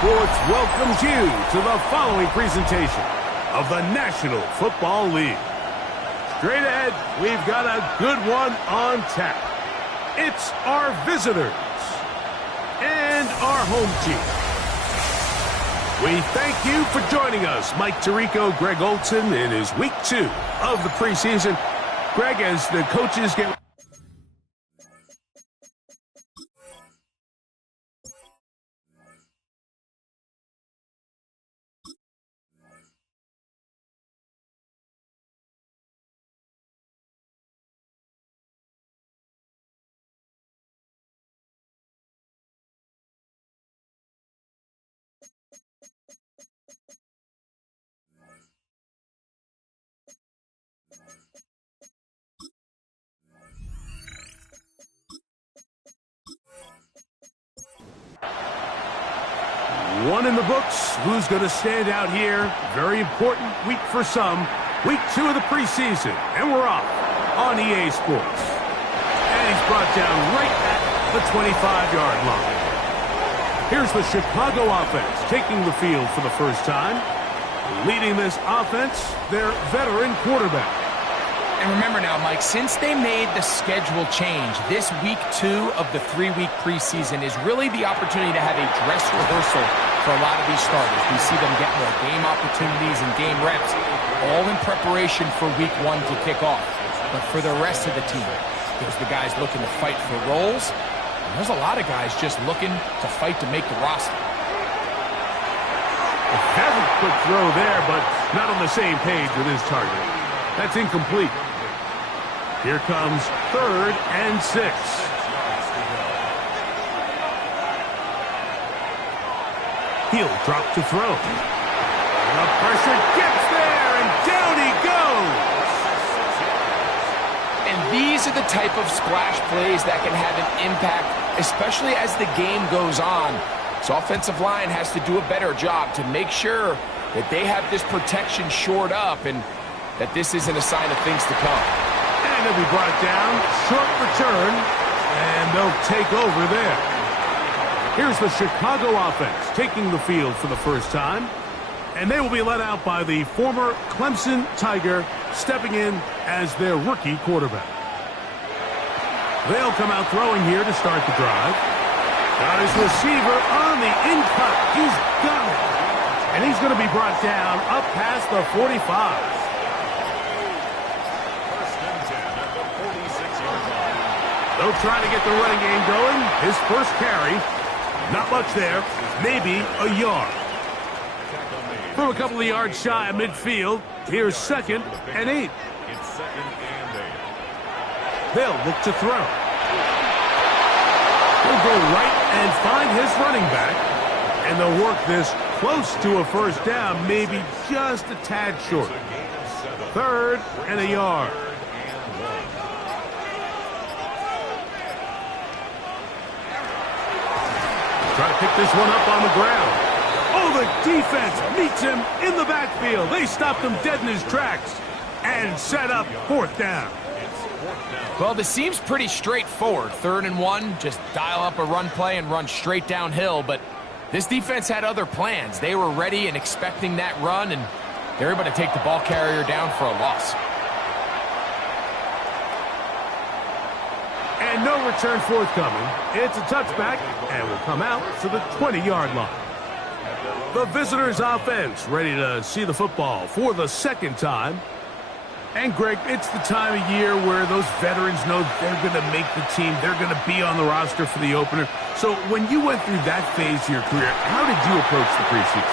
Sports welcomes you to the following presentation of the National Football League. Straight ahead, we've got a good one on tap. It's our visitors and our home team. We thank you for joining us, Mike Tirico, Greg Olson, in his week 2 of the preseason. Greg, as the coaches get... One in the books. Who's going to stand out here? Very important week for some. Week 2 of the preseason. And we're off on EA Sports. And he's brought down right at the 25-yard line. Here's the Chicago offense taking the field for the first time. Leading this offense, their veteran quarterback. And remember now, Mike, since they made the schedule change, this week 2 of the 3-week preseason is really the opportunity to have a dress rehearsal for a lot of these starters. We see them get more game opportunities and game reps, all in preparation for week 1 to kick off. But for the rest of the team, there's the guys looking to fight for roles, and there's a lot of guys just looking to fight to make the roster. Has a quick throw there, but not on the same page with his target. That's incomplete. Here comes 3rd and 6. He'll drop to throw. The pressure gets there, and down he goes. And these are the type of splash plays that can have an impact, especially as the game goes on. So offensive line has to do a better job to make sure that they have this protection shored up and that this isn't a sign of things to come. And they'll be brought down, short return, and they'll take over there. Here's the Chicago offense taking the field for the first time, and they will be led out by the former Clemson Tiger stepping in as their rookie quarterback. They'll come out throwing here to start the drive. Got his receiver on the in-cut. He's got it. And he's going to be brought down up past the 45. They'll try to get the running game going. His first carry. Not much there. Maybe a yard. From a couple of yards shy of midfield, here's 2nd and 8. They'll look to throw. He'll go right and find his running back. And they'll work this close to a first down, maybe just a tad short. 3rd and a yard. Try to pick this one up on the ground. Oh, the defense meets him in the backfield. They stopped him dead in his tracks and set up 4th down. Well, this seems pretty straightforward. 3rd and 1, just dial up a run play and run straight downhill. But this defense had other plans. They were ready and expecting that run, and they're able to take the ball carrier down for a loss. And no return forthcoming. It's a touchback, and will come out to the 20-yard line. The visitors' offense ready to see the football for the 2nd time. And, Greg, it's the time of year where those veterans know they're going to make the team. They're going to be on the roster for the opener. So when you went through that phase of your career, how did you approach the preseason?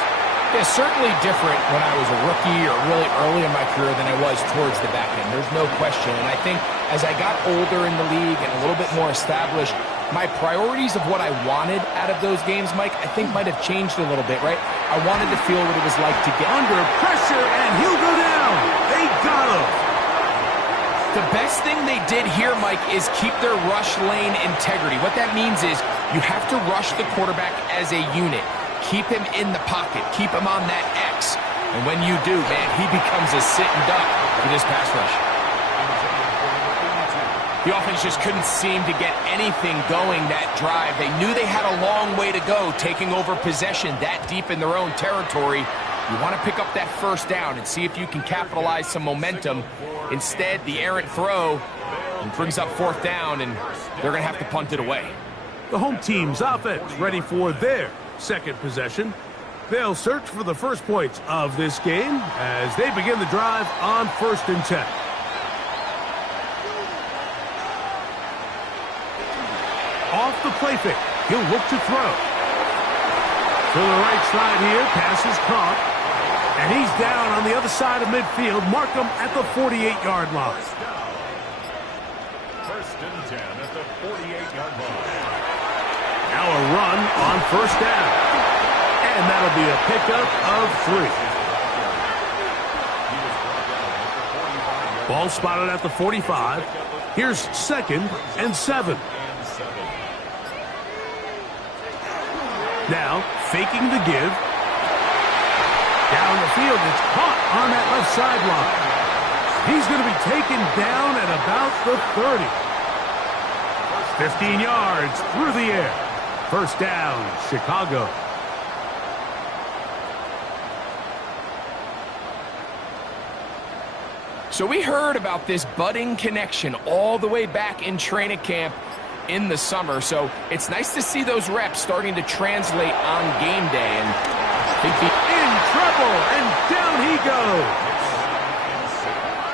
It's certainly different when I was a rookie or really early in my career than I was towards the back end. There's no question. And I think as I got older in the league and a little bit more established, my priorities of what I wanted out of those games, Mike, I think might have changed a little bit, right? I wanted to feel what it was like to get under pressure, and he'll go down. They got him. The best thing they did here, Mike, is keep their rush lane integrity. What that means is you have to rush the quarterback as a unit. Keep him in the pocket. Keep him on that X. And when you do, man, he becomes a sitting duck for this pass rush. The offense just couldn't seem to get anything going that drive. They knew they had a long way to go, taking over possession that deep in their own territory. You want to pick up that first down and see if you can capitalize some momentum. Instead, the errant throw brings up fourth down, and they're going to have to punt it away. The home team's offense ready for their second possession. They'll search for the first points of this game as they begin the drive on 1st and 10. Off the play fake, he'll look to throw. To the right side here, pass is caught. And he's down on the other side of midfield. Mark him at the 48-yard line. 1st and 10 at the 48-yard line. Now a run on 1st down. And that'll be a pickup of 3. Ball spotted at the 45. Here's 2nd and 7. Now faking the give. Down the field, it's caught on that left sideline. He's going to be taken down at about the 30. 15 yards through the air. 1st down, Chicago. So we heard about this budding connection all the way back in training camp in the summer. So it's nice to see those reps starting to translate on game day. And I think in trouble, and down he goes.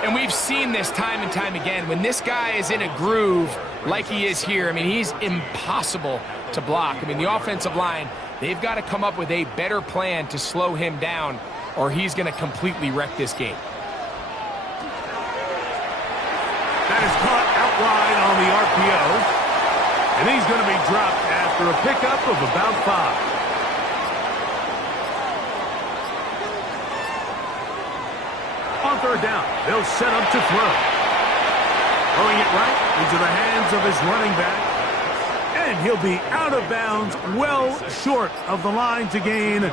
And we've seen this time and time again. When this guy is in a groove like he is here, I mean, he's impossible to block. I mean, the offensive line, they've got to come up with a better plan to slow him down, or he's going to completely wreck this game. That is caught out wide on the RPO. And he's going to be dropped after a pickup of about 5. On 3rd down, they'll set up to throw. Throwing it right into the hands of his running back. And he'll be out of bounds, well short of the line to gain.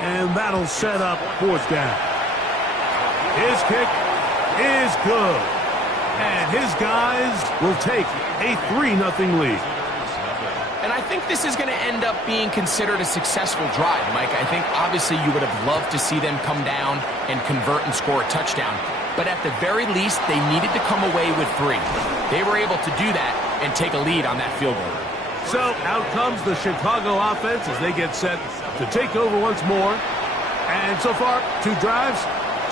And that'll set up 4th down. His kick is good. And his guys will take a 3-0 lead. And I think this is going to end up being considered a successful drive, Mike. I think obviously you would have loved to see them come down and convert and score a touchdown. But at the very least, they needed to come away with 3. They were able to do that and take a lead on that field goal. So out comes the Chicago offense as they get set to take over once more. And so far, 2 drives,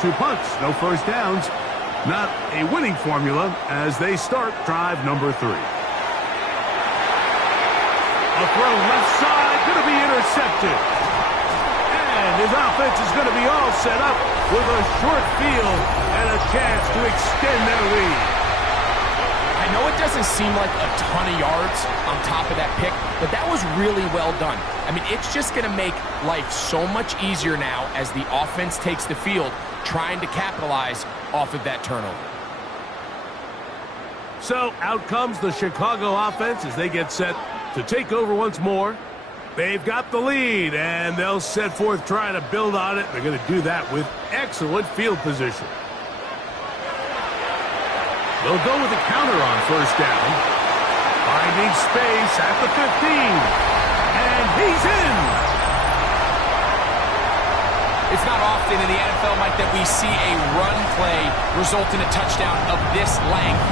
2 punts, no first downs. Not a winning formula as they start drive number 3. A throw left side, going to be intercepted. And his offense is going to be all set up with a short field and a chance to extend their lead. I know it doesn't seem like a ton of yards on top of that pick, but that was really well done. I mean, it's just going to make life so much easier now as the offense takes the field, trying to capitalize off of that turnover. So out comes the Chicago offense as they get set to take over once more. They've got the lead, and they'll set forth trying to build on it. They're going to do that with excellent field position. They'll go with a counter on 1st down. Finding space at the 15. And he's in. It's not often in the NFL, Mike, that we see a run play result in a touchdown of this length.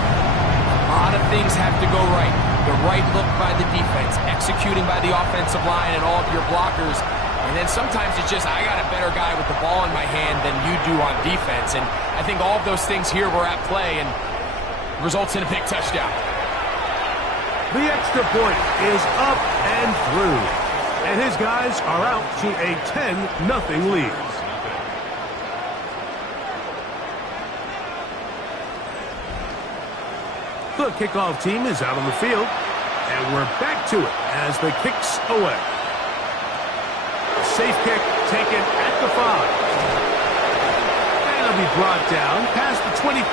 A lot of things have to go right. The right look by the defense, executing by the offensive line and all of your blockers. And then sometimes it's just, I got a better guy with the ball in my hand than you do on defense. And I think all of those things here were at play and results in a big touchdown. The extra point is up and through. And his guys are out to a 10-0 lead. The kickoff team is out on the field. And we're back to it as the kick's away. Safe kick taken at the 5. And it'll be brought down past the 25.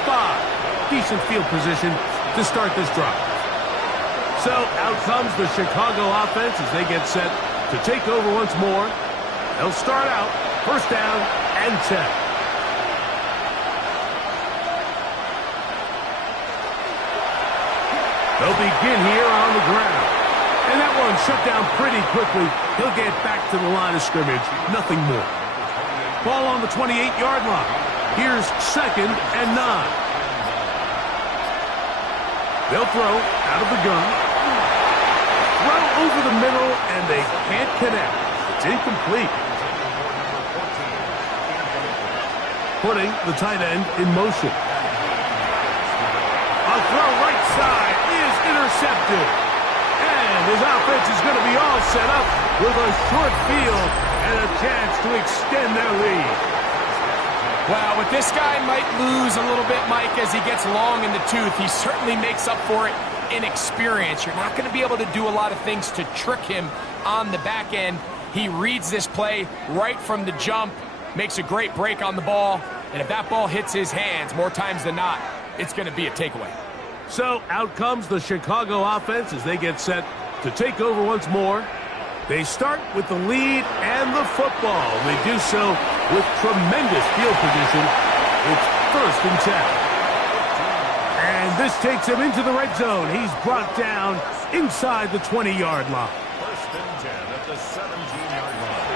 Decent field position to start this drive. So out comes the Chicago offense as they get set to take over once more. They'll start out first down and 10. They'll begin here on the ground. And that one shut down pretty quickly. He'll get back to the line of scrimmage. Nothing more. Ball on the 28-yard line. Here's second and 9. They'll throw out of the gun. Throw over the middle, and they can't connect. It's incomplete. Putting the tight end in motion. A throw right side is intercepted. And his offense is going to be all set up with a short field and a chance to extend their lead. Well, with this guy might lose a little bit, Mike, as he gets long in the tooth. He certainly makes up for it in experience. You're not going to be able to do a lot of things to trick him on the back end. He reads this play right from the jump, makes a great break on the ball, and if that ball hits his hands more times than not, it's going to be a takeaway. So out comes the Chicago offense as they get set to take over once more. They start with the lead and the football. They do so with tremendous field position. It's first and 10. And this takes him into the red zone. He's brought down inside the 20-yard line. First and 10 at the 17-yard line.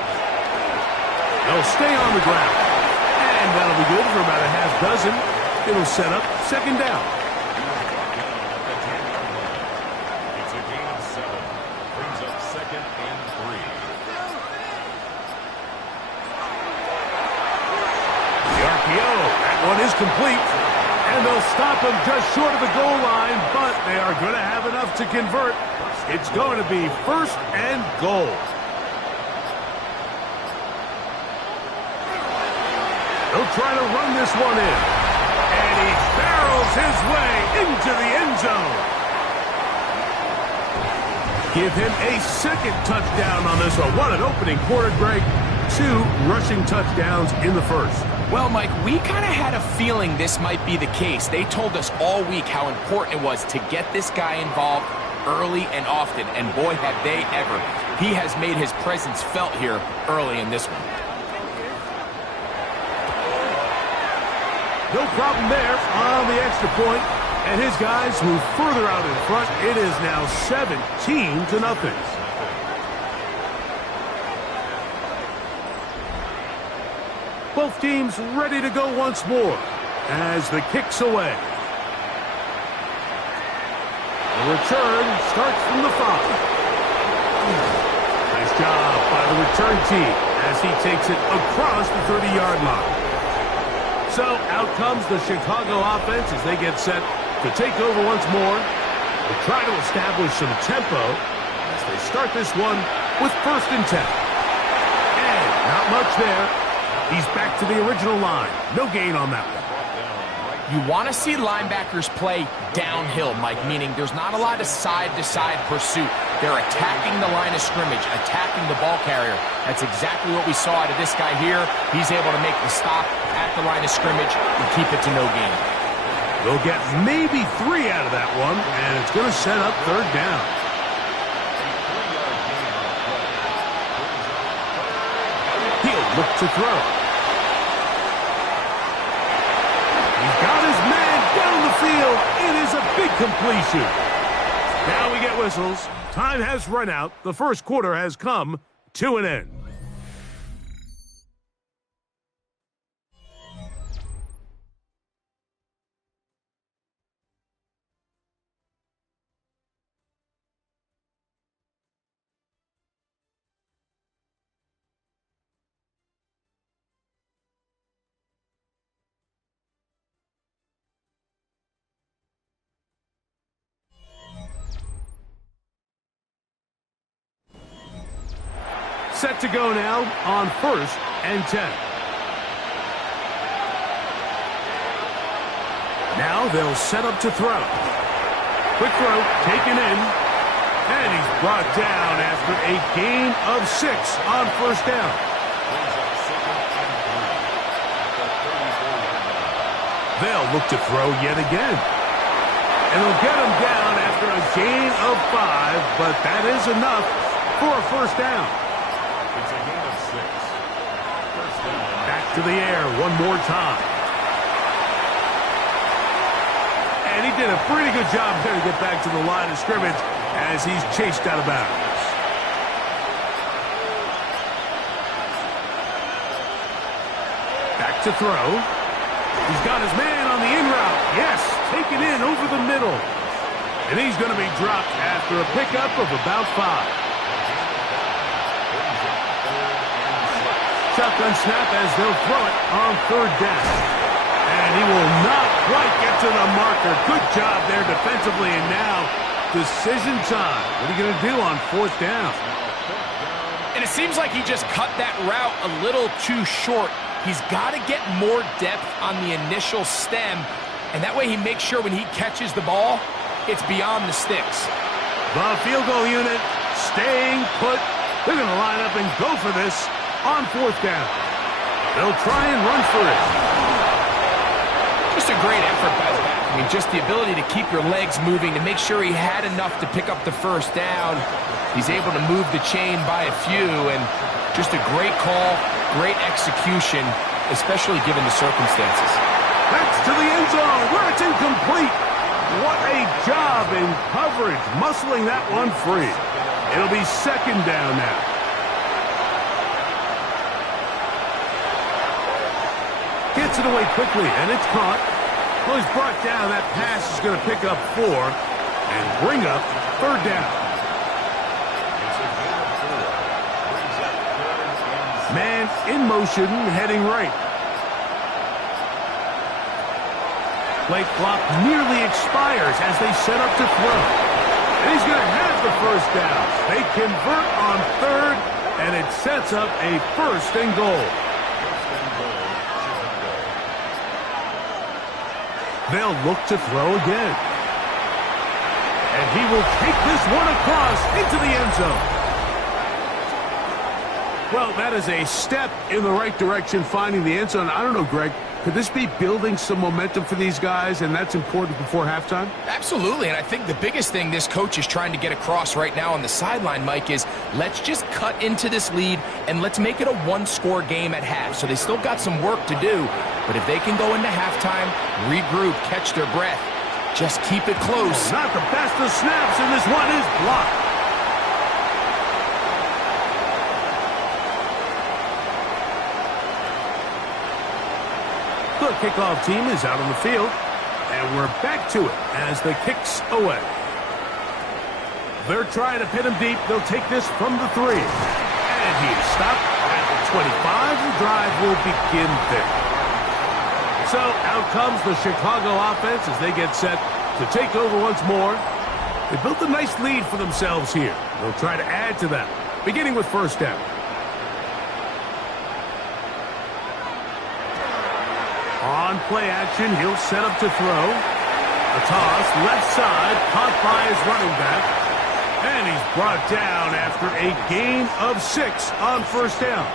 They'll stay on the ground. And that'll be good for about a half dozen. It'll set up second down. It's a gain of 7. Brings up second and 3. The RPO. That one is complete. And they'll stop him just short of the goal line, but they are going to have enough to convert. It's going to be first and goal. They'll try to run this one in. And he barrels his way into the end zone. Give him a second touchdown on this one. What an opening quarter, Greg. 2 rushing touchdowns in the first. Well, Mike, we kind of had a feeling this might be the case. They told us all week how important it was to get this guy involved early and often, and boy, have they ever. He has made his presence felt here early in this one. No problem there on the extra point, and his guys move further out in front. It is now 17-0. Both teams ready to go once more as the kick's away. The return starts from the 5. Nice job by the return team as he takes it across the 30-yard line. So out comes the Chicago offense as they get set to take over once more. They try to establish some tempo as they start this one with first and 10. And not much there. He's back to the original line. No gain on that one. You want to see linebackers play downhill, Mike, meaning there's not a lot of side-to-side pursuit. They're attacking the line of scrimmage, attacking the ball carrier. That's exactly what we saw out of this guy here. He's able to make the stop at the line of scrimmage and keep it to no gain. They'll get maybe 3 out of that one, and it's going to set up third down. He'll look to throw. He's got his man down the field. It is a big completion. Now we get whistles. Time has run out. The first quarter has come to an end. Set to go now on first and 10. Now they'll set up to throw. Quick throw taken in. And he's brought down after a gain of 6 on first down. They'll look to throw yet again. And they'll get him down after a gain of 5, but that is enough for a first down. It's a gain of 6. First down. Back to the air one more time. And he did a pretty good job there to get back to the line of scrimmage as he's chased out of bounds. Back to throw. He's got his man on the in route. Yes, taken in over the middle. And he's going to be dropped after a pickup of about 5. Shotgun snap as they'll throw it on third down. And he will not quite get to the marker. Good job there defensively, and now decision time. What are you going to do on fourth down? And it seems like he just cut that route a little too short. He's got to get more depth on the initial stem, and that way he makes sure when he catches the ball, it's beyond the sticks. The field goal unit staying put. They're going to line up and go for this on fourth down. They'll try and run for it. Just a great effort by the back. I mean, just the ability to keep your legs moving to make sure he had enough to pick up the first down. He's able to move the chain by a few, and just a great call, great execution, especially given the circumstances. That's to the end zone where it's incomplete. What a job in coverage, muscling that one free. It'll be second down now. Gets it away quickly, and it's caught. Well, he's brought down. That pass is going to pick up 4 and bring up third down. Man in motion, heading right. Play clock nearly expires as they set up to throw. And he's going to have the first down. They convert on third, and it sets up a first and goal. They'll look to throw again. And he will take this one across into the end zone. Well, that is a step in the right direction, finding the end zone. I don't know, Greg, could this be building some momentum for these guys, and that's important before halftime? Absolutely, and I think the biggest thing this coach is trying to get across right now on the sideline, Mike, is let's just cut into this lead, and let's make it a one-score game at half. So they still got some work to do, but if they can go into halftime, regroup, catch their breath, just keep it close. Not the best of snaps, and this one is blocked. The kickoff team is out on the field, and we're back to it as the kick's away. They're trying to pin him deep. They'll take this from the 3. And he is stopped at the 25. The drive will begin there. So out comes the Chicago offense as they get set to take over once more. They built a nice lead for themselves here. They'll try to add to that, beginning with first down. On play action, he'll set up to throw. A toss, left side, caught by his running back. And he's brought down after a gain of 6 on first down.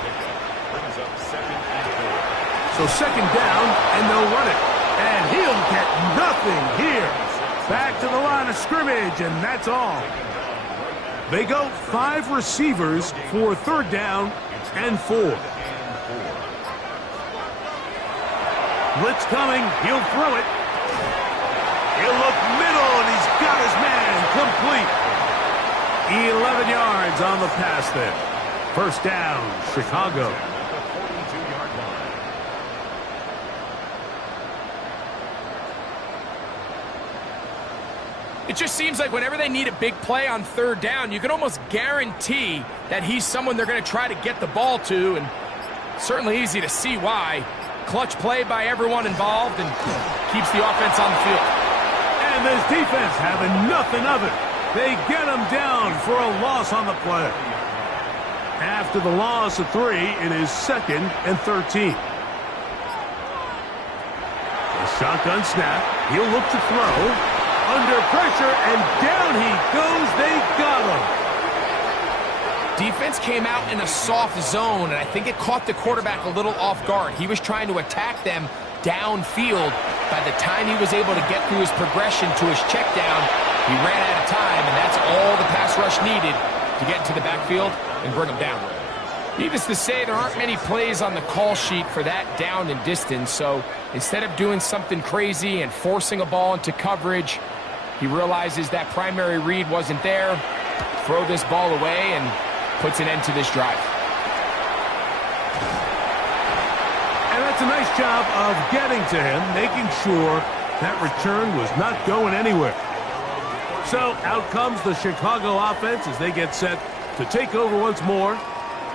So second down, and they'll run it. And he'll get nothing here. Back to the line of scrimmage, and that's all. They go 5 receivers for third down and 4. Blitz coming. He'll throw it. He'll look middle, and he's got his man complete. 11 yards on the pass there. First down, Chicago. It just seems like whenever they need a big play on third down, you can almost guarantee that he's someone they're going to try to get the ball to, and certainly easy to see why. Clutch play by everyone involved and keeps the offense on the field. And this defense having nothing of it. They get him down for a loss on the play. After the loss of 3, it is second and 13. A shotgun snap. He'll look to throw. under pressure, and down he goes. They got him. Defense came out in a soft zone, and I think it caught the quarterback a little off guard. He was trying to attack them downfield. By the time he was able to get through his progression to his check down, he ran out of time, and that's all the pass rush needed to get into the backfield and bring him down. Needless to say, there aren't many plays on the call sheet for that down and distance, so instead of doing something crazy and forcing a ball into coverage, he realizes that primary read wasn't there, throw this ball away, and puts an end to this drive. And that's a nice job of getting to him, making sure that return was not going anywhere. So out comes the Chicago offense as they get set to take over once more.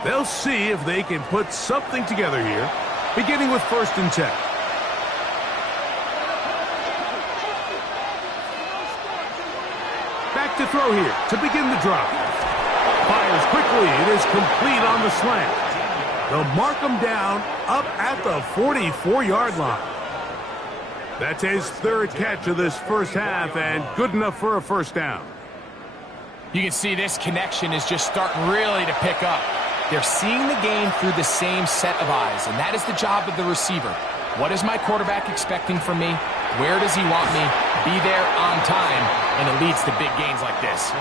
They'll see if they can put something together here, beginning with 1st and 10. Back to throw here to begin the drive. Fires quickly. It is complete on the slant. They'll mark him down up at the 44-yard line. That's his 3rd catch of this first half, and good enough for a first down. You can see this connection is just starting really to pick up. They're seeing the game through the same set of eyes, and that is the job of the receiver. What is my quarterback expecting from me? Where does he want me? Be there on time, and it leads to big gains like this.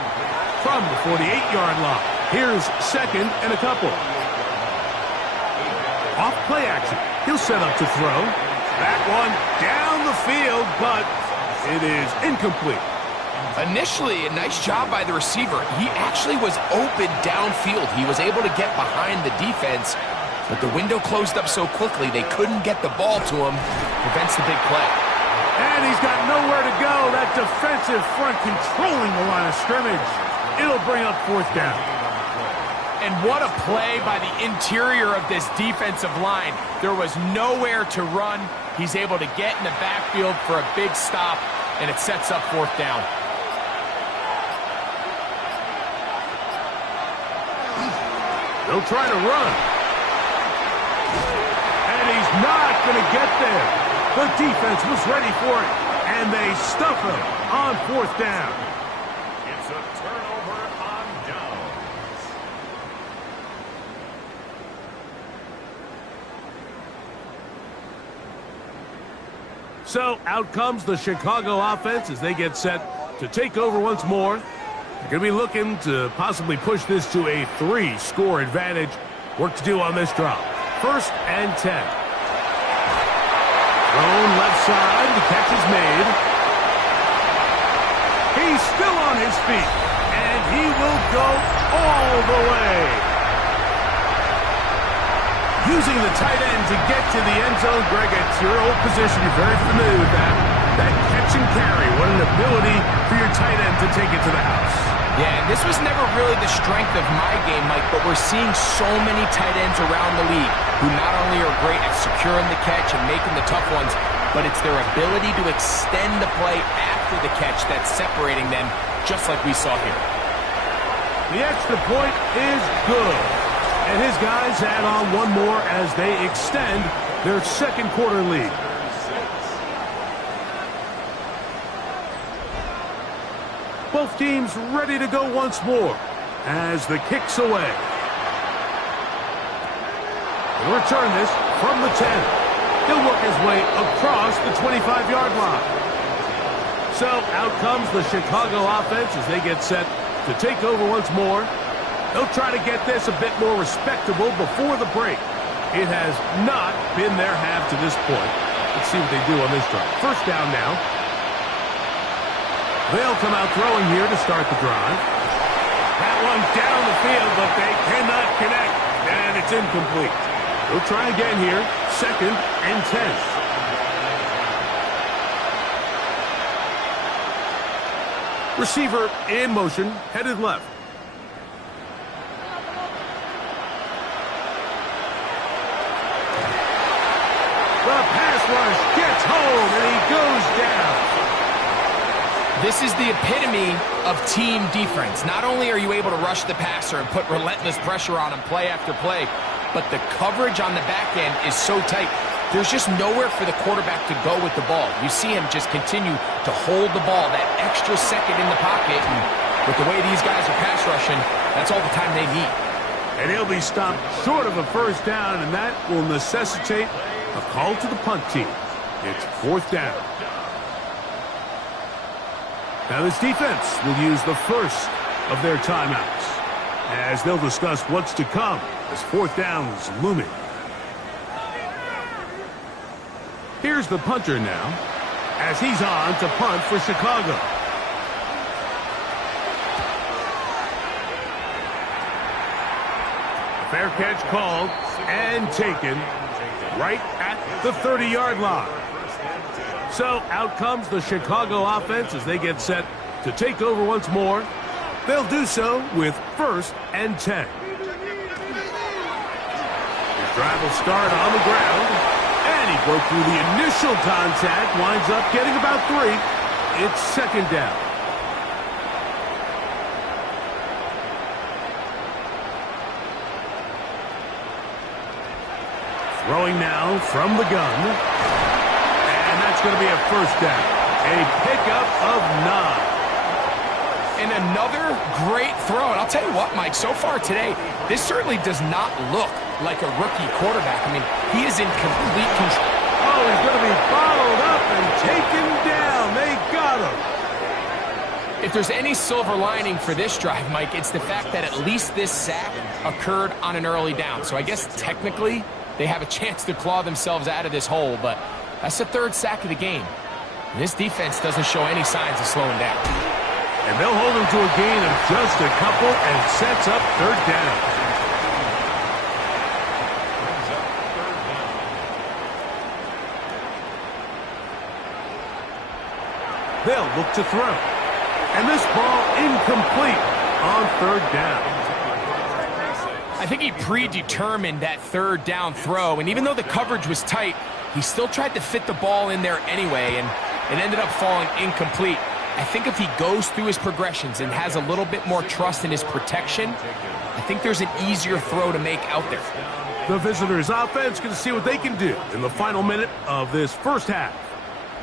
From the 48-yard line, here's 2nd and a couple. Off play action. He'll set up to throw. That one down the field, but it is incomplete. Initially, a nice job by the receiver. He actually was open downfield. He was able to get behind the defense, but the window closed up so quickly they couldn't get the ball to him. Prevents the big play. And he's got nowhere to go. That defensive front controlling the line of scrimmage. It'll bring up 4th down. And what a play by the interior of this defensive line. There was nowhere to run. He's able to get in the backfield for a big stop, and it sets up 4th down. They'll try to run. And he's not going to get there. The defense was ready for it, and they stuff him on 4th down. It's a turnover on downs. So out comes the Chicago offense as they get set to take over once more. They're going to be looking to possibly push this to a 3-score advantage. Work to do on this drop. 1st and 10. Thrown left side. The catch is made. He's still on his feet, and he will go all the way. Using the tight end to get to the end zone. Greg, it's your old position. You're very familiar with that. That catch and carry. What an ability for your tight end to take it to the house. Yeah, and this was never really the strength of my game, Mike, but we're seeing so many tight ends around the league who not only are great at securing the catch and making the tough ones, but it's their ability to extend the play after the catch that's separating them, just like we saw here. The extra point is good. And his guys add on one more as they extend their 2nd quarter lead. Both teams ready to go once more as the kick's away. He'll return this from the 10. He'll work his way across the 25-yard line. So out comes the Chicago offense as they get set to take over once more. They'll try to get this a bit more respectable before the break. It has not been their half to this point. Let's see what they do on this drive. 1st down now. They'll come out throwing here to start the drive. That one down the field, but they cannot connect, and it's incomplete. They'll try again here, 2nd and 10. Receiver in motion, headed left. The pass rush gets home, and he goes down. This is the epitome of team defense. Not only are you able to rush the passer and put relentless pressure on him play after play, but the coverage on the back end is so tight. there's just nowhere for the quarterback to go with the ball. You see him just continue to hold the ball that extra second in the pocket, and with the way these guys are pass rushing, that's all the time they need. And he'll be stopped short of a first down, and that will necessitate a call to the punt team. It's fourth down. Now this defense will use the first of their timeouts as they'll discuss what's to come as fourth down is looming. Here's the punter now as he's on to punt for Chicago. Fair catch called and taken right at the 30-yard line. So out comes the Chicago offense as they get set to take over once more. They'll do so with 1st and 10. His drive will start on the ground, and he broke through the initial contact, winds up getting about 3. It's 2nd down. Throwing now from the gun. And that's going to be a first down. A pickup of 9. And another great throw. And I'll tell you what, Mike, so far today, this certainly does not look like a rookie quarterback. I mean, he is in complete control. Oh, he's going to be bottled up and taken down. They got him. If there's any silver lining for this drive, Mike, it's the fact that at least this sack occurred on an early down. So I guess technically they have a chance to claw themselves out of this hole, but that's the 3rd sack of the game. And this defense doesn't show any signs of slowing down. And they'll hold him to a gain of just a couple and sets up 3rd down. They'll look to throw. And this ball incomplete on 3rd down. I think he predetermined that 3rd down throw, and even though the coverage was tight, he still tried to fit the ball in there anyway, and it ended up falling incomplete. I think if he goes through his progressions and has a little bit more trust in his protection, I think there's an easier throw to make out there. The visitors' offense going to see what they can do in the final minute of this first half.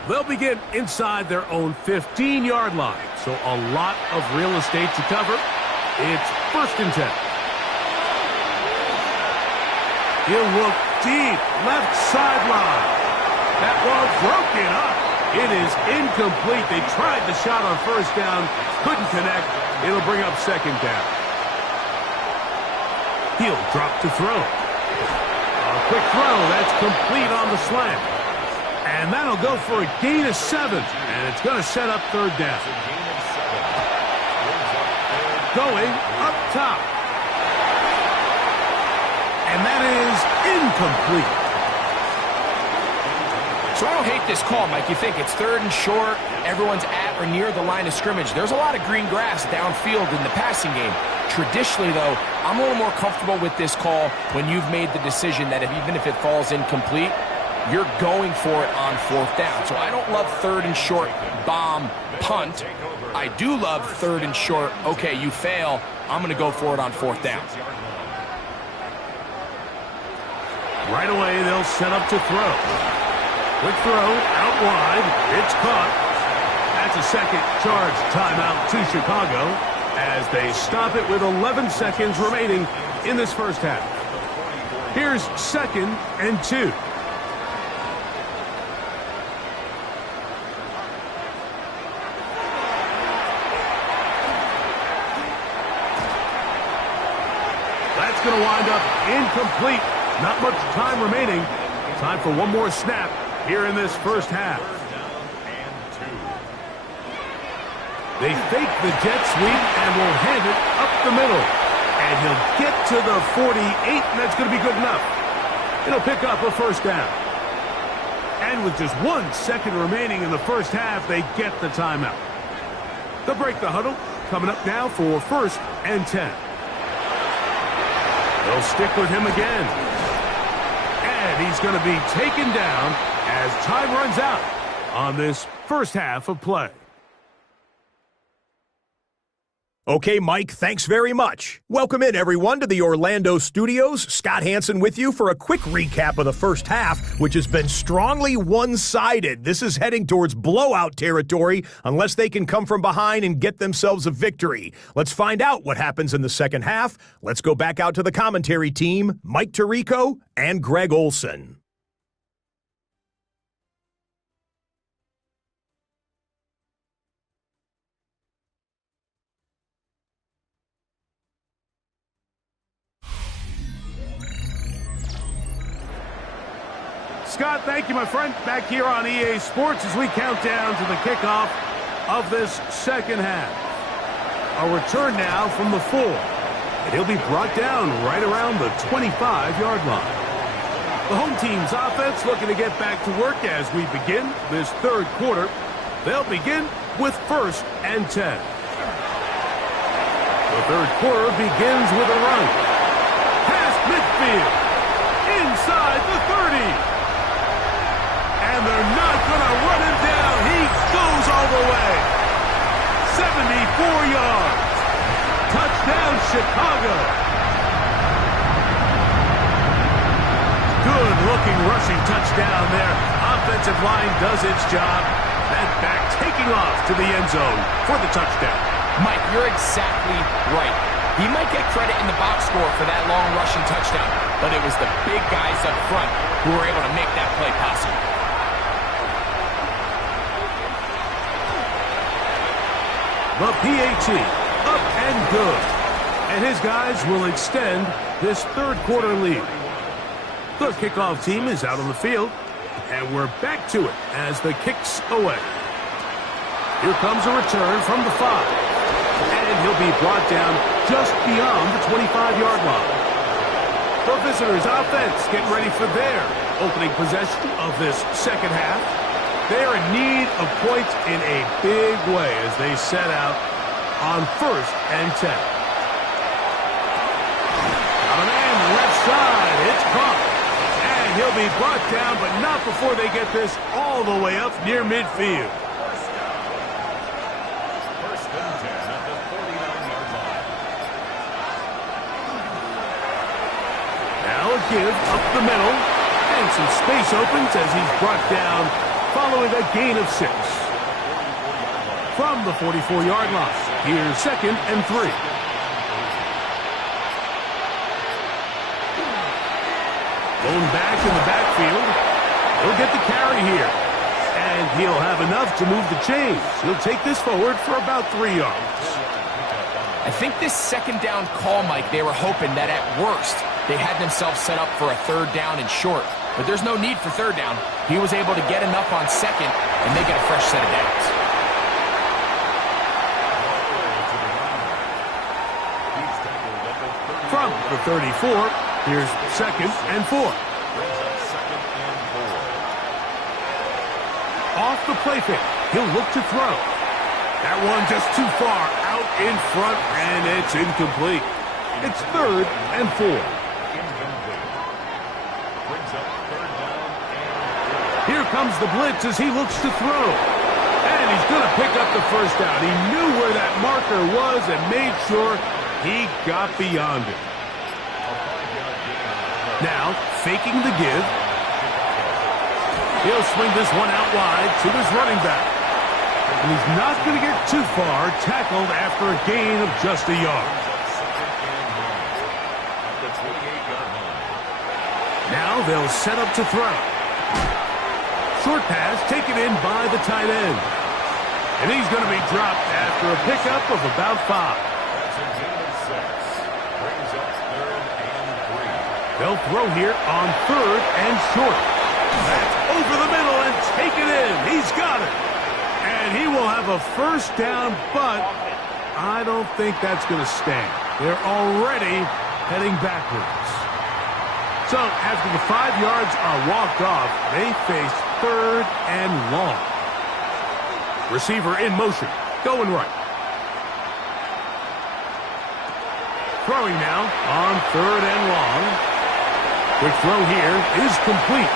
They'll begin inside their own 15-yard line, so a lot of real estate to cover. It's 1st and 10. He'll look deep, left sideline. That ball broken up. It is incomplete. They tried the shot on 1st down, couldn't connect. It'll bring up 2nd down. He'll drop to throw. A quick throw, that's complete on the slant. And that'll go for a gain of 7, and it's going to set up 3rd down. Going up top. And that is incomplete. So I don't hate this call, Mike. You think it's 3rd and short, everyone's at or near the line of scrimmage. There's a lot of green grass downfield in the passing game. Traditionally, though, I'm a little more comfortable with this call when you've made the decision that even if it falls incomplete, you're going for it on 4th down. So I don't love 3rd and short, bomb, punt. I do love 3rd and short, okay, you fail, I'm going to go for it on 4th down. Right away, they'll set up to throw. Quick throw, out wide, it's caught. That's a 2nd charge timeout to Chicago as they stop it with 11 seconds remaining in this first half. Here's 2nd and 2. That's going to wind up incomplete. Not much time remaining. Time for one more snap here in this first half. They fake the jet sweep and will hand it up the middle. And he'll get to the 48, and that's going to be good enough. It'll pick up a 1st down. And with just 1 second remaining in the first half, they get the timeout. They'll break the huddle. Coming up now for 1st and 10. They'll stick with him again. And he's going to be taken down as time runs out on this first half of play. Okay, Mike, thanks very much. Welcome in, everyone, to the Orlando studios. Scott Hansen with you for a quick recap of the first half, which has been strongly one-sided. This is heading towards blowout territory unless they can come from behind and get themselves a victory. Let's find out what happens in the second half. Let's go back out to the commentary team, Mike Tirico and Greg Olson. Scott, thank you, my friend. Back here on EA Sports as we count down to the kickoff of this second half. A return now from the 4. And he'll be brought down right around the 25-yard line. The home team's offense looking to get back to work as we begin this third quarter. They'll begin with 1st and 10. The third quarter begins with a run. Past midfield. Inside the 30. And they're not going to run him down. He goes all the way. 74 yards. Touchdown, Chicago. Good-looking rushing touchdown there. Offensive line does its job. And back taking off to the end zone for the touchdown. Mike, you're exactly right. He might get credit in the box score for that long rushing touchdown, but it was the big guys up front who were able to make that play possible. The PAT, up and good. And his guys will extend this third quarter lead. The kickoff team is out on the field, and we're back to it as the kick's away. Here comes a return from the 5. And he'll be brought down just beyond the 25-yard line. The visitors' offense getting ready for their opening possession of this second half. They're in need of points in a big way as they set out on 1st and 10. Got a man left side. It's caught. And he'll be brought down, but not before they get this all the way up near midfield. 1st and 10 at the 49-yard line. Now a give up the middle. And some space opens as he's brought down following a gain of 6. From the 44-yard line, here's 2nd and 3. Going back in the backfield. He'll get the carry here. And he'll have enough to move the chains. He'll take this forward for about 3 yards. I think this second down call, Mike, they were hoping that at worst they had themselves set up for a 3rd down and short. But there's no need for 3rd down. He was able to get enough on 2nd, and they get a fresh set of downs. From the 34, here's 2nd and 4. Off the play fake, he'll look to throw. That one just too far out in front, and it's incomplete. It's 3rd and 4. Here comes the blitz as he looks to throw. And he's going to pick up the 1st down. He knew where that marker was and made sure he got beyond it. Now, faking the give. He'll swing this one out wide to his running back. And he's not going to get too far, tackled after a gain of just a yard. Now they'll set up to throw. Short pass taken in by the tight end. And he's going to be dropped after a pickup of about 5. That's a gain of 6. Brings up 3rd and 3. They'll throw here on 3rd and short. That's over the middle and taken in. He's got it. And he will have a 1st down, but I don't think that's going to stand. They're already heading backwards. So after the 5 yards are walked off, they face 3rd and long. Receiver in motion, going right. Throwing now on 3rd and long. Quick throw here is complete.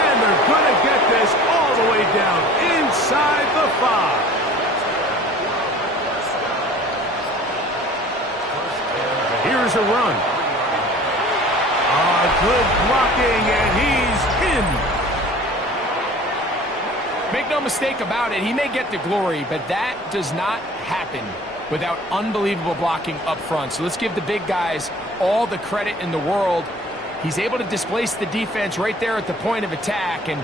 And they're going to get this all the way down inside the 5. a run. Good blocking, and he's in. Make no mistake about it, he may get the glory, but that does not happen without unbelievable blocking up front. So let's give the big guys all the credit in the world. He's able to displace the defense right there at the point of attack, and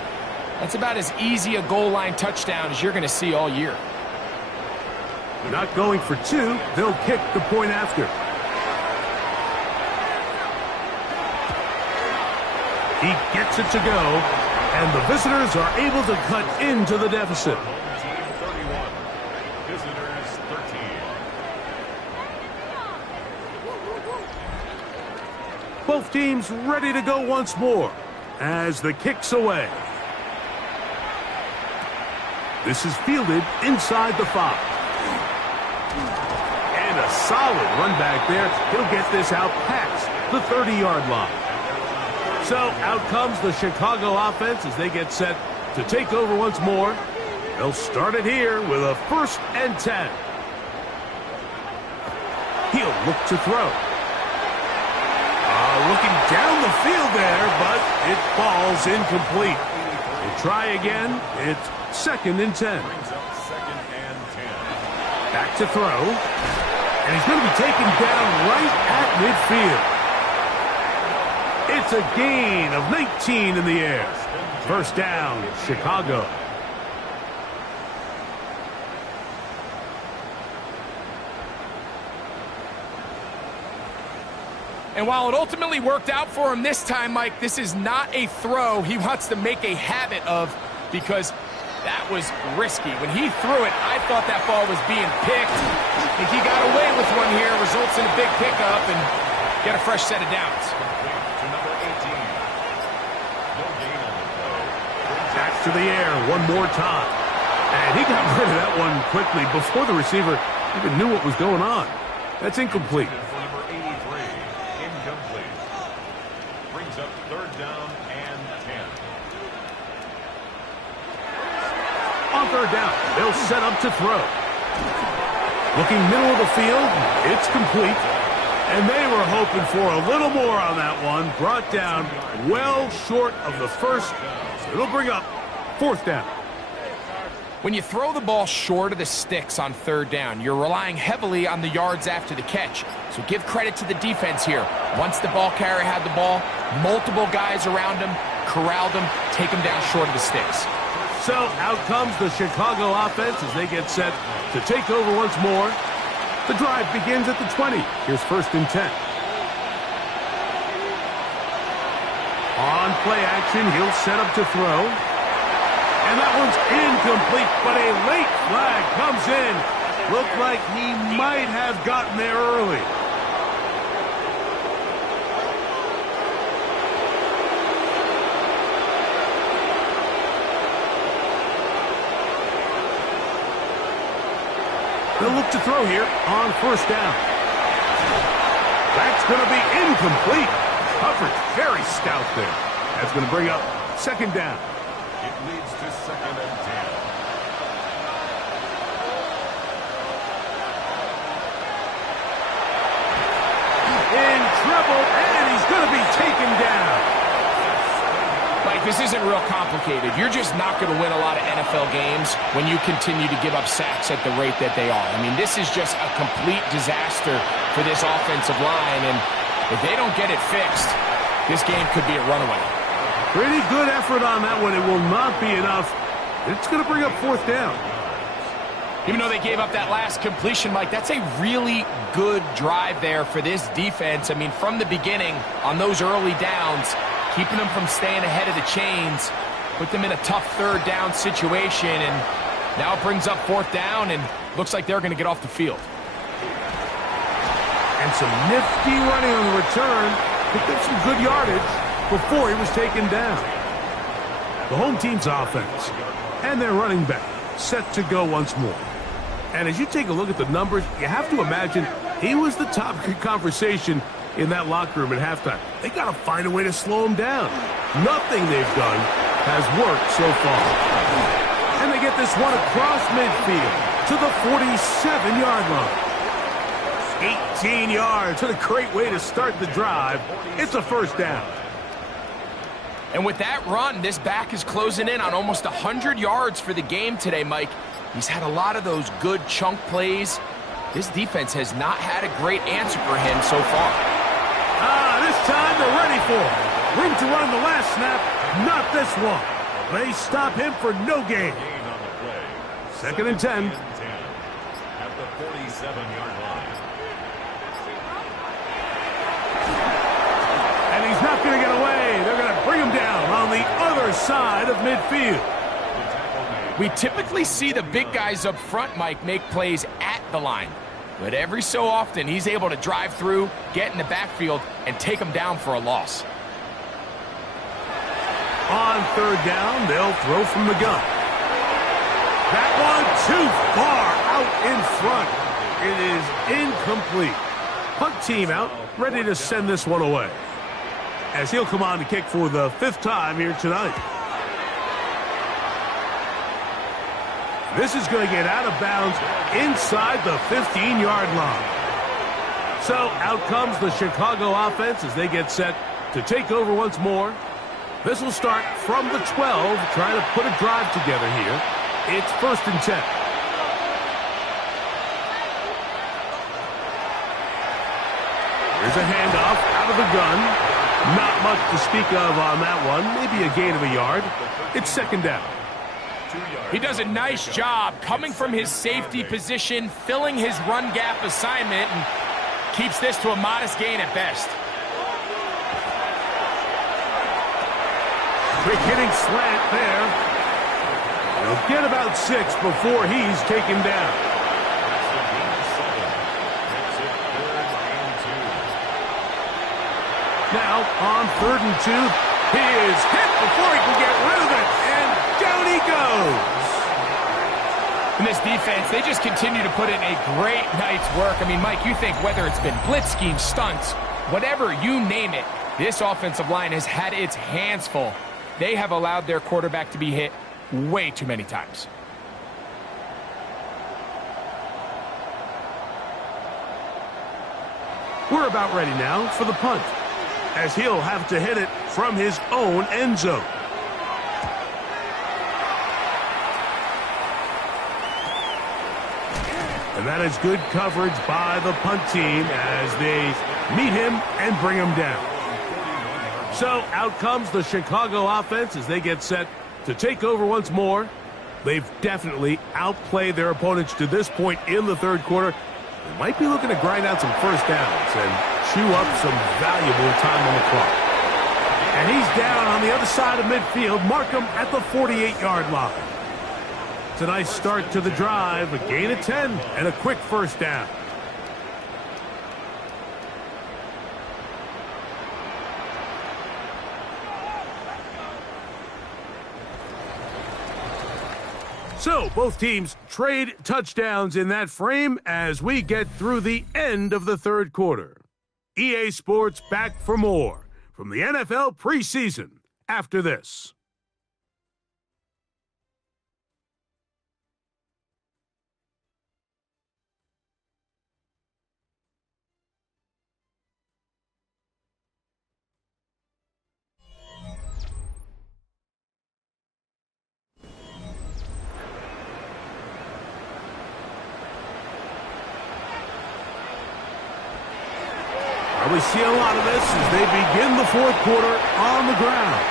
that's about as easy a goal line touchdown as you're going to see all year. Not going for two, they'll kick the point after. He gets it to go, and the visitors are able to cut into the deficit. Team 31, visitors 13. Both teams ready to go once more as the kick's away. This is fielded inside the 5. And a solid run back there. He'll get this out past the 30-yard line. So out comes the Chicago offense as they get set to take over once more. They'll start it here with a 1st and 10. He'll look to throw. Looking down the field there, but it falls incomplete. They try again. It's 2nd and 10. Brings up 2nd and 10. Back to throw. And he's going to be taken down right at midfield. It's a gain of 19 in the air. 1st down, Chicago. And while it ultimately worked out for him this time, Mike, this is not a throw he wants to make a habit of, because that was risky. When he threw it, I thought that ball was being picked. I think he got away with one here, results in a big pickup, and get a fresh set of downs. To number 18. No gain on the throw. Back to the air one more time. And he got rid of that one quickly before the receiver even knew what was going on. That's incomplete. For number 83, incomplete. Brings up 3rd down and 10. On 3rd down, they'll set up to throw. Looking middle of the field, it's complete. And they were hoping for a little more on that one. Brought down well short of the 1st. So it'll bring up 4th down. When you throw the ball short of the sticks on 3rd down, you're relying heavily on the yards after the catch. So give credit to the defense here. Once the ball carrier had the ball, multiple guys around him, corralled him, take him down short of the sticks. So out comes the Chicago offense as they get set to take over once more. The drive begins at the 20. Here's 1st and 10. On play action, he'll set up to throw. And that one's incomplete, but a late flag comes in. Looked like he might have gotten there early. They'll look to throw here on 1st down. That's going to be incomplete. Coverage very stout there. That's going to bring up 2nd down. It leads to 2nd and 10. In trouble, and he's going to be taken down. Mike, this isn't real complicated. You're just not going to win a lot of NFL games when you continue to give up sacks at the rate that they are. I mean, this is just a complete disaster for this offensive line, and if they don't get it fixed, this game could be a runaway. Pretty good effort on that one. It will not be enough. It's going to bring up 4th down. Even though they gave up that last completion, Mike, that's a really good drive there for this defense. I mean, from the beginning, on those early downs, keeping them from staying ahead of the chains, put them in a tough 3rd down situation, and now it brings up 4th down, and looks like they're going to get off the field. And some nifty running on the return. Picked up some good yardage before he was taken down. The home team's offense and their running back set to go once more. And as you take a look at the numbers, you have to imagine he was the top conversation in that locker room at halftime. They got to find a way to slow him down. Nothing they've done has worked so far. And they get this one across midfield to the 47-yard line. 18 yards. What a great way to start the drive. It's a first down. And with that run, this back is closing in on almost 100 yards for the game today, Mike. He's had a lot of those good chunk plays. This defense has not had a great answer for him so far. This time they're ready for it. Room to run the last snap, not this one. They stop him for no gain. Second and 10. At the 47-yard line. And he's not going to get away. They're going to bring him down on the other side of midfield. We typically see the big guys up front, Mike, make plays at the line. But every so often, he's able to drive through, get in the backfield, and take them down for a loss. On third down, they'll throw from the gun. That one too far out in front. It is incomplete. Punt team out, ready to send this one away. As he'll come on to kick for the 5th time here tonight. This is going to get out of bounds inside the 15-yard line. So out comes the Chicago offense as they get set to take over once more. This will start from the 12, trying to put a drive together here. It's 1st and 10. Here's a handoff out of the gun. Not much to speak of on that one. Maybe a gain of a yard. It's 2nd down. He does a nice job coming from his safety position, filling his run gap assignment, and keeps this to a modest gain at best. Quick hitting slant there. He'll get about 6 before he's taken down. Now on 3rd and 2, he is hit before he can get rid of it, and down he goes. In this defense, they just continue to put in a great night's work. I mean, Mike, you think whether it's been blitz schemes, stunts, whatever you name it, this offensive line has had its hands full. They have allowed their quarterback to be hit way too many times. We're about ready now for the punt, as he'll have to hit it from his own end zone. And that is good coverage by the punt team as they meet him and bring him down. So out comes the Chicago offense as they get set to take over once more. They've definitely outplayed their opponents to this point in the 3rd quarter. They might be looking to grind out some first downs and chew up some valuable time on the clock. And he's down on the other side of midfield. Mark him at the 48-yard line. It's a nice start to the drive, a gain of 10, and a quick first down. So, both teams trade touchdowns in that frame as we get through the end of the 3rd quarter. EA Sports back for more from the NFL preseason after this. We see a lot of this as they begin the 4th quarter on the ground.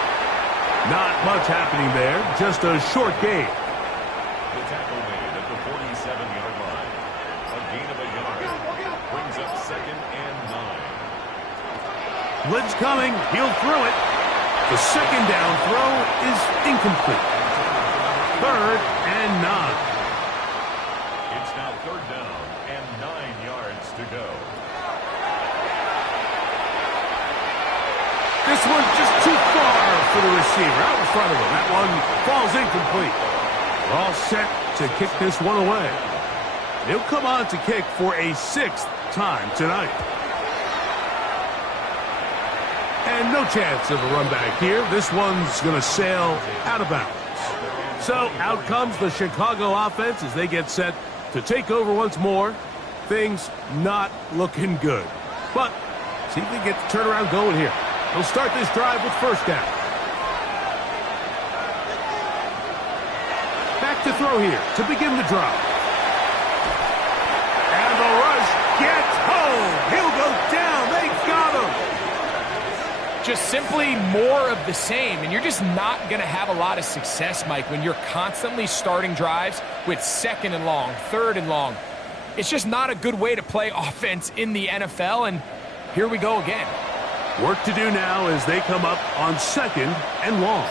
Not much happening there, just a short gain. The tackle made at the 47-yard line. A gain of a yard. Brings up 2nd and 9. Blitz coming, he'll throw it. The 2nd down throw is incomplete. 3rd and 9. It's now 3rd down and 9 yards to go. This one's just too far for the receiver, out in front of him. That one falls incomplete. We're all set to kick this one away. He'll come on to kick for a 6th time tonight. And no chance of a run back here. This one's going to sail out of bounds. So out comes the Chicago offense as they get set to take over once more. things not looking good. But see if they get the turnaround going here. They'll start this drive with first down. Back to throw here to begin the drive. And the rush gets home. He'll go down. They got him. Just simply more of the same, and you're just not going to have a lot of success, Mike, when you're constantly starting drives with second and long, third and long. It's just not a good way to play offense in the NFL, and here we go again. Work to do now as they come up on second and long.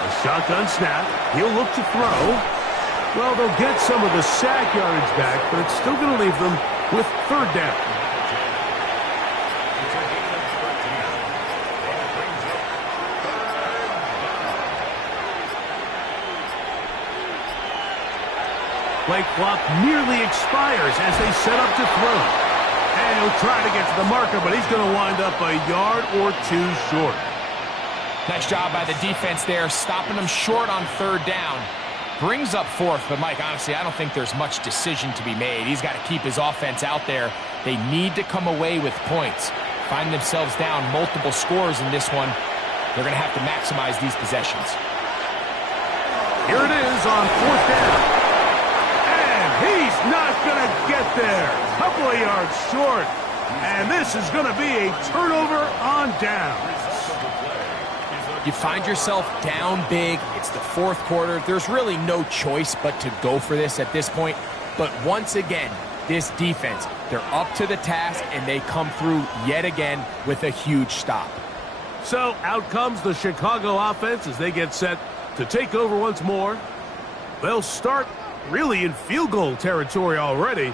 A shotgun snap. He'll look to throw. Well, they'll get some of the sack yardage back, but it's still going to leave them with third down. Play clock nearly expires as they set up to throw. And he'll try to get to the marker, but he's going to wind up a yard or two short. Nice job by the defense there, stopping them short on third down. Brings up fourth, but Mike, honestly, I don't think there's much decision to be made. He's got to keep his offense out there. They need to come away with points. Find themselves down multiple scores in this one. They're going to have to maximize these possessions. Here it is on fourth down. He's not going to get there. Couple of yards short. And this is going to be a turnover on down. You find yourself down big. It's the fourth quarter. There's really no choice but to go for this at this point. But once again, this defense, they're up to the task, and they come through yet again with a huge stop. So out comes the Chicago offense as they get set to take over once more. They'll start really in field goal territory already,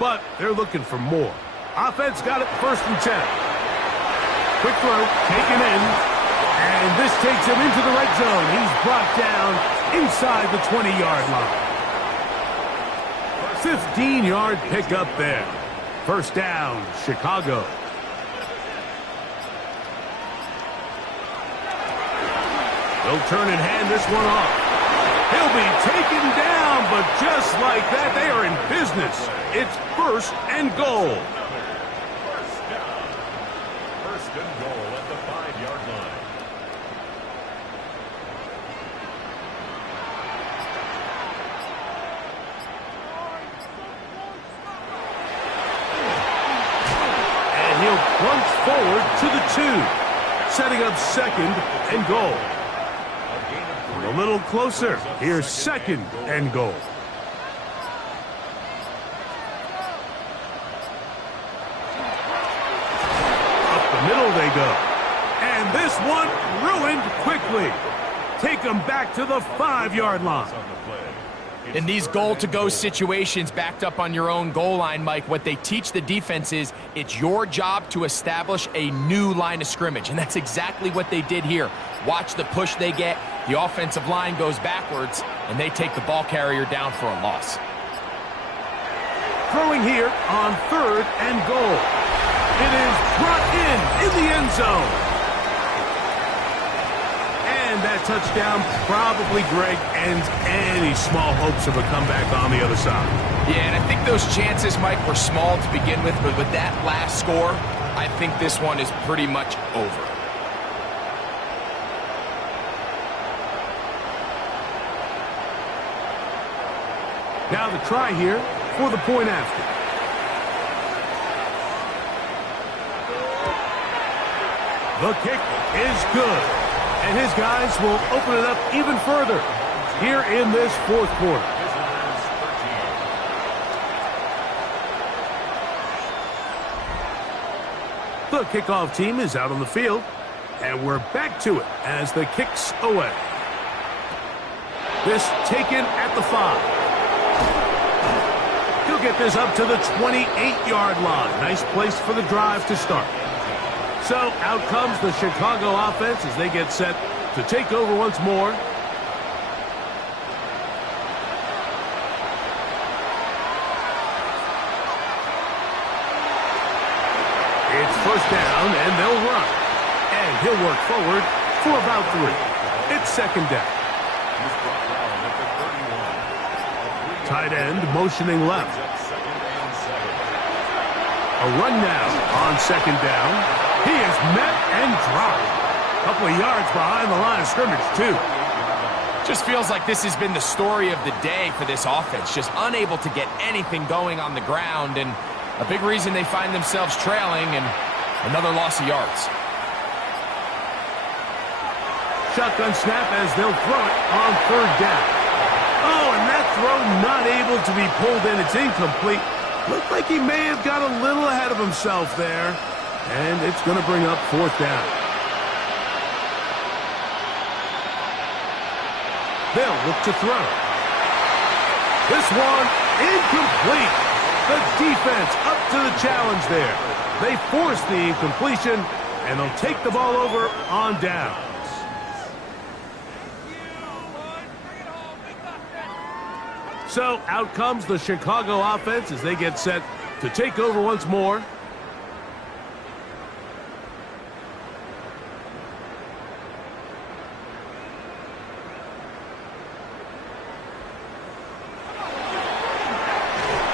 but they're looking for more. Offense got it first and 10. Quick throw, taken in, and this takes him into the red zone. He's brought down inside the 20-yard line. 15-yard pickup there. First down, Chicago. They'll turn and hand this one off. He'll be taken down, but just like that, they are in business. It's first and goal. First and goal at the 5-yard line. And he'll plunge forward to the 2, setting up second and goal. A little closer. Here's second and goal. Up the middle they go. And this one ruined quickly. Take them back to the 5-yard line. In these goal-to-go situations backed up on your own goal line, Mike, what they teach the defense is it's your job to establish a new line of scrimmage, and that's exactly what they did here. Watch the push they get. The offensive line goes backwards, and they take the ball carrier down for a loss. Throwing here on third and goal. It is brought in the end zone. And that touchdown probably, Greg, ends any small hopes of a comeback on the other side. Yeah, and I think those chances, Mike, were small to begin with, but with that last score, I think this one is pretty much over. Now the try here for the point after. The kick is good. And his guys will open it up even further here in this fourth quarter. The kickoff team is out on the field, and we're back to it as the kick's away. This taken at the 5. He'll get this up to the 28-yard line. Nice place for the drive to start. So out comes the Chicago offense as they get set to take over once more. It's first down, and they'll run. And he'll work forward for about 3. It's second down. He's brought down at the 31. A Tight end motioning left. A run now on second down. He is met and dropped. A couple of yards behind the line of scrimmage, too. Just feels like this has been the story of the day for this offense. Just unable to get anything going on the ground, and a big reason they find themselves trailing, and another loss of yards. Shotgun snap as they'll throw it on third down. Oh, and that throw not able to be pulled in. It's incomplete. Looked like he may have got a little ahead of himself there. And it's going to bring up fourth down. They'll look to throw. This one incomplete. The defense up to the challenge there. They force the incompletion, and they'll take the ball over on down. So out comes the Chicago offense as they get set to take over once more.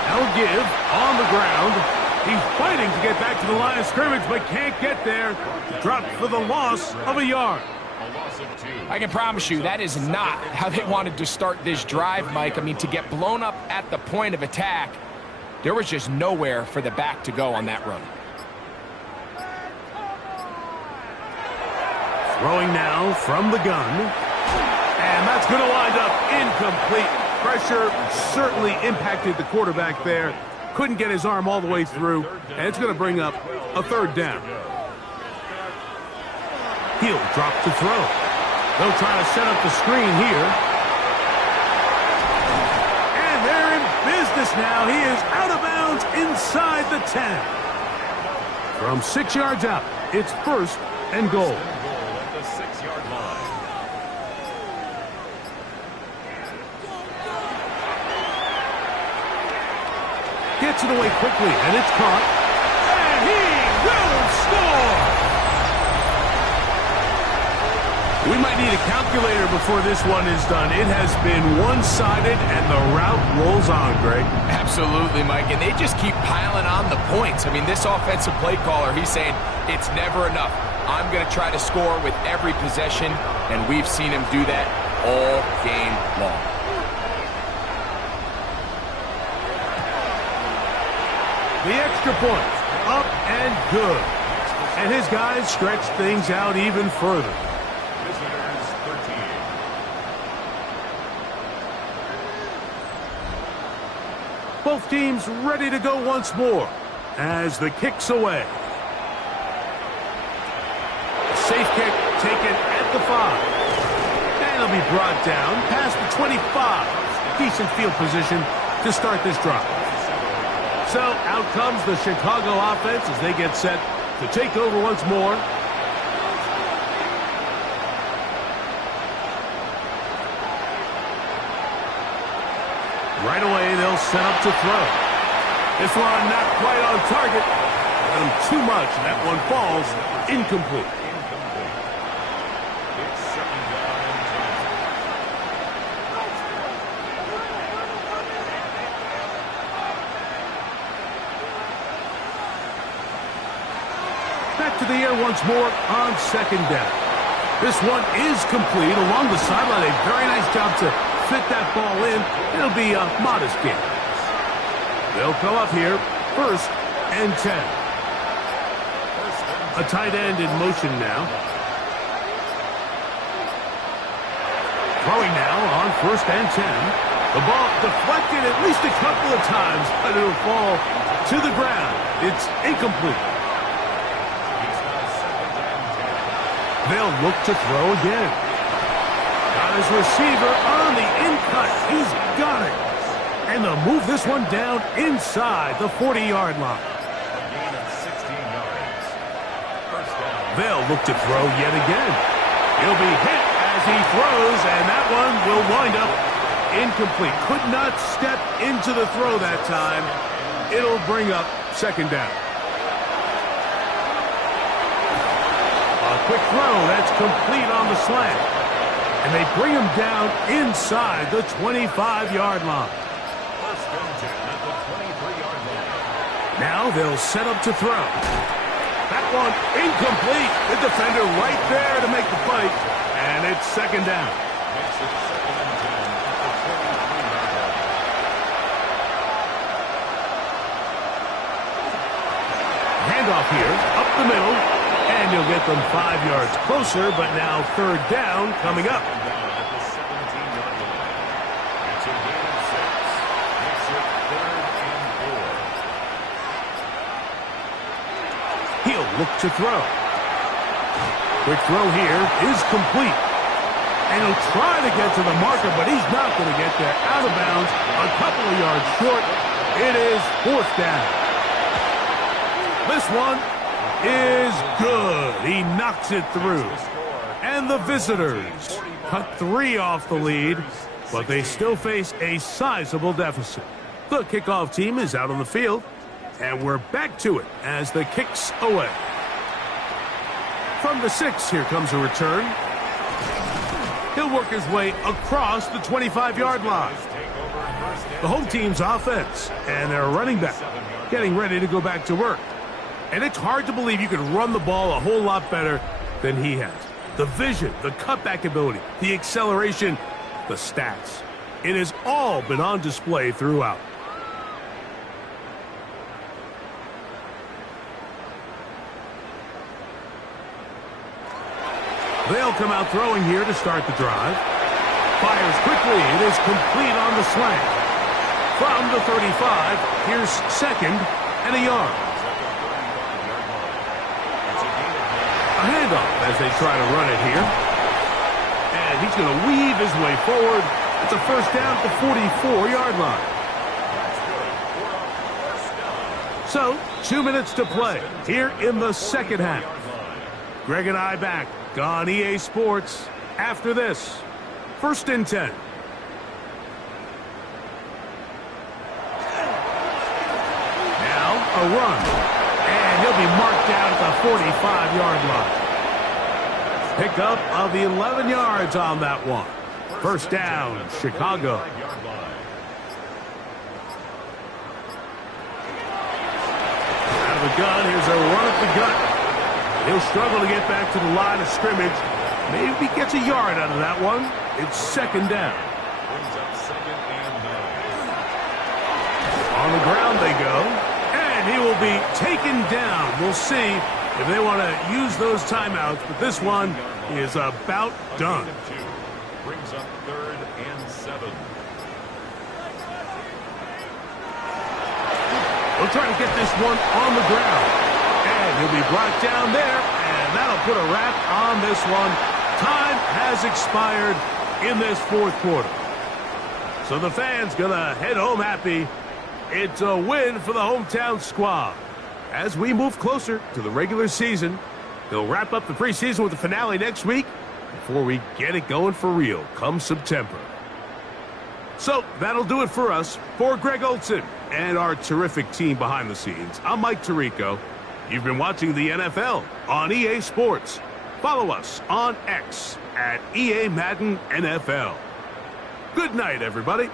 Now give on the ground. He's fighting to get back to the line of scrimmage, but can't get there. Dropped for the loss of a yard. I can promise you that is not how they wanted to start this drive, Mike. I mean, to get blown up at the point of attack, there was just nowhere for the back to go on that run. Throwing now from the gun. And that's going to wind up incomplete. Pressure certainly impacted the quarterback there. Couldn't get his arm all the way through, and it's going to bring up a third down. He'll drop to throw. They'll try to set up the screen here. And they're in business now. He is out of bounds inside the 10. From 6 yards out, it's first and goal. At the 6-yard line. Gets it away quickly, and it's caught. And he will score! We might need a calculator before this one is done. It has been one-sided, and the route rolls on, Greg. Absolutely, Mike, and they just keep piling on the points. I mean, this offensive play caller, he's saying it's never enough. I'm going to try to score with every possession, and we've seen him do that all game long. The extra point, up and good. And his guys stretch things out even further. Visitors 13. Both teams ready to go once more as the kick's away. Safe kick taken at the 5. And it'll be brought down past the 25. Decent field position to start this drive. So out comes the Chicago offense as they get set to take over once more. Right away, they'll set up to throw. This one not quite on target. Got him too much, and that one falls incomplete. It's second down and 10. Back to the air once more on second down. This one is complete along the sideline. A very nice job to fit that ball in. It'll be a modest gain. They'll come up here, first and 10. A tight end in motion now. Throwing now on first and 10. The ball deflected at least a couple of times, but it'll fall to the ground. It's incomplete. They'll look to throw again. Got his receiver on the in-cut. He's got it. And they'll move this one down inside the 40-yard line. A gain of 16 yards. First down. They'll look to throw yet again. He'll be hit as he throws, and that one will wind up incomplete. Could not step into the throw that time. It'll bring up second down. A quick throw that's complete on the slant. And they bring him down inside the 25-yard line. Now they'll set up to throw. That one incomplete. The defender right there to make the fight. And it's second down. Makes it 2nd and 10 at the 23-yard line. Handoff here, up the middle. And you'll get them 5 yards closer, but now third down coming up. Down at the 17-yard line. It's a gain of 6. Makes it 3rd and 4. He'll look to throw. Quick throw here is complete. And he'll try to get to the marker, but he's not going to get there. Out of bounds, a couple of yards short. It is 4th down. This one is good. He knocks it through. And the visitors cut 3 off the lead, but they still face a sizable deficit. The kickoff team is out on the field, and we're back to it as the kick's away. From the 6, here comes a return. He'll work his way across the 25-yard line. The home team's offense and their running back getting ready to go back to work. And it's hard to believe you can run the ball a whole lot better than he has. The vision, the cutback ability, the acceleration, the stats. It has all been on display throughout. They'll come out throwing here to start the drive. Fires quickly. It is complete on the slant. From the 35, here's 2nd and a yard. A handoff as they try to run it here. And he's going to weave his way forward. It's a first down at the 44-yard line. So, 2 minutes to play here in the second half. Greg and I back on EA Sports after this. 1st and 10. Now a run. And he'll be marked down at the 45-yard line. Pickup of 11 yards on that one. First down, Chicago. Out of the gun, here's a run up the gut. He'll struggle to get back to the line of scrimmage. Maybe gets a yard out of that one. It's 2nd down. Brings up 2nd and 9. On the ground they go. And he will be taken down. We'll see if they want to use those timeouts. But this one is about done. Brings up 3rd and 7. We'll try to get this one on the ground. And he'll be brought down there, and that'll put a wrap on this one. Time has expired in this 4th quarter. So the fans gonna head home happy. It's a win for the hometown squad. As we move closer to the regular season, they'll wrap up the preseason with the finale next week before we get it going for real come September. So that'll do it for us. For Greg Olson and our terrific team behind the scenes, I'm Mike Tirico. You've been watching the NFL on EA Sports. Follow us on X at EA Madden NFL. Good night, everybody.